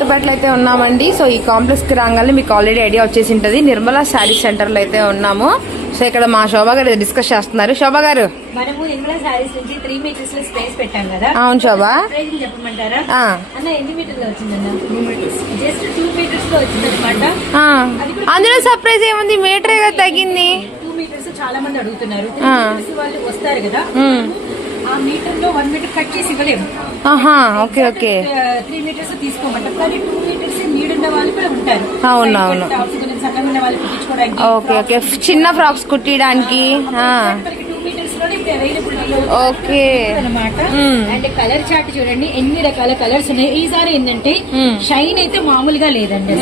కొత్తపేటలో అయితే ఉన్నామండి. సో ఈ కాంప్లెక్స్ కి రాగానే మీకు ఆల్రెడీ ఐడియా వచ్చేసి ఉంటది. నిర్మలా శారీ సెంటర్ లో అయితే ఉన్నాము. సో ఇక్కడ మా శోభా గారు డిస్కస్ చేస్తున్నారు. శోభా గారు, మనము నిర్మలా శారీస్ నుంచి 3 మీటర్స్ లో స్పేస్ పెట్టాం కదా. అవును శోభా, చెప్పమంటారా అన్న? ఎన్ని మీటర్లు వచ్చిందన్న? జస్ట్ 2 మీటర్స్ లో వచ్చిందన్నమాట. అందులో సర్ప్రైజ్ ఏముంది, మీటరే కదా తగ్గింది. 2 మీటర్స్ చాలా మంది అడుగుతున్నారు. 3 మీటర్స్ వాళ్ళు వస్తారు కదా, ఆ మీటర్ లో 1 మీటర్ కట్ చేసి ఇవ్వలేము. ఓకే ఓకే, 3 మీటర్స్ తీసుకోమంటారు. కానీ 2 మీటర్స్ నీడ్ ఉన్న వాళ్ళు కూడా ఉంటారు. అవునవును, సగం ఉన్న వాళ్ళు కుట్టించుకోవడానికి. ఓకే ఓకే, చిన్న ఫ్రాక్స్ కుట్టడానికి. 2 మీటర్స్ లోనే ఇప్పుడు అవైలబిలిటీలో ఓకే అనమాట. అండ్ కలర్ చార్ట్ చూడండి, ఎన్ని రకాల కలర్స్ ఉన్నాయి. ఈసారి ఏంటంటే షైన్ అయితే మామూలుగా లేదండి,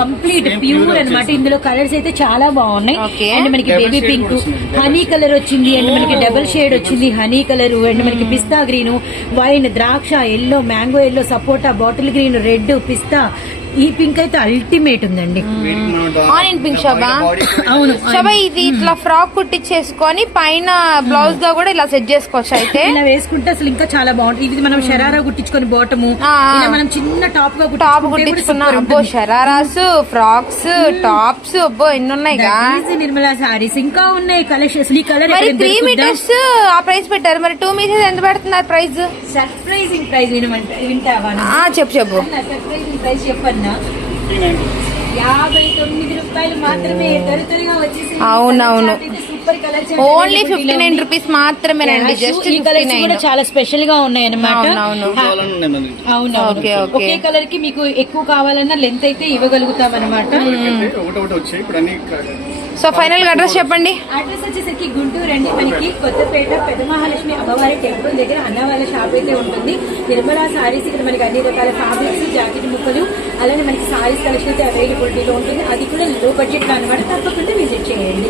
కంప్లీట్ ప్యూర్ అనమాట. ఇందులో కలర్స్ అయితే చాలా బాగున్నాయి. అండ్ మనకి బేబీ పింక్, హనీ కలర్ వచ్చింది. అండ్ మనకి డబుల్ షేడ్ వచ్చింది, హనీ కలర్. అండ్ మనకి పిస్తా గ్రీన్, వైన్, ద్రాక్ష, ఎల్లో, మ్యాంగో ఎల్లో, సపోటా, బాటిల్ గ్రీన్, రెడ్, పిస్తా. ఈ పింక్ అయితే అల్టిమేట్ ఉందండి. ఆనియన్ పింక్ శోభా. అవును శోభా, ఇది ఇట్లా ఫ్రాక్ కుట్టించేసుకొని పైన బ్లౌజ్ గా కూడా ఇలా సెట్ చేసుకోవచ్చు. అయితే ఇలా వేసుకుంటే అసలు ఇంకా చాలా బాగుంటుంది. ఇది మనం షరారా కుట్టించుకొని బాటము, మనం చిన్న టాప్ గా టాప్ కుట్టించుకున్నాం. అబ్బో, షరారాస్, ఫ్రాక్స్, టాప్స్, అబ్బో ఎన్ని ఉన్నాయి. నిర్మలా సారీస్ ఇంకా ఉన్నాయి కలెక్షన్స్. ఈ కలర్ 3 మీటర్స్ ఆ ప్రైస్ పెట్టారు, మరి 2 మీటర్స్ ఎంత పెడుతున్నారు ప్రైస్? సర్ప్రైజింగ్ ప్రైస్ వింటావా? చెప్పు చెప్పు. సర్ప్రైజింగ్ ప్రైస్ చెప్పన్నా. 59 రూపాయలు మాత్రమే. త్వరగా వచ్చేసి. అవునవును, సూపర్ కలర్, ఓన్లీ 59 రూపీస్ మాత్రమేనండి. జస్ట్ ఈ కలర్స్ కూడా చాలా స్పెషల్ గా ఉన్నాయి అన్నమాట. అవును, ఒకే కలర్ కి మీకు ఎక్కువ కావాలన్నా లెంత్ అయితే ఇవ్వగలుగుతాం అనమాట. సో ఫైనల్ గా అడ్రస్ చెప్పండి. అడ్రస్ వచ్చేసరికి గుంటూరు అండి. మనకి కొత్తపేట పెద్ద మహాలక్ష్మి అమ్మవారి టెంపుల్ దగ్గర అన్న వాళ్ళ షాప్ అయితే ఉంటుంది. నిర్మలా సారీస్ ఇక్కడ మనకి అన్ని రకాల ఫ్యాబ్రిక్స్, జాకెట్ ముక్కలు, అలానే మనకి సారీస్ కలెక్షన్ అయితే అవైలబిలిటీలో ఉంటుంది. అది కూడా లో బడ్జెట్ లో అనమాట. తప్పకుండా విజిట్ చేయండి.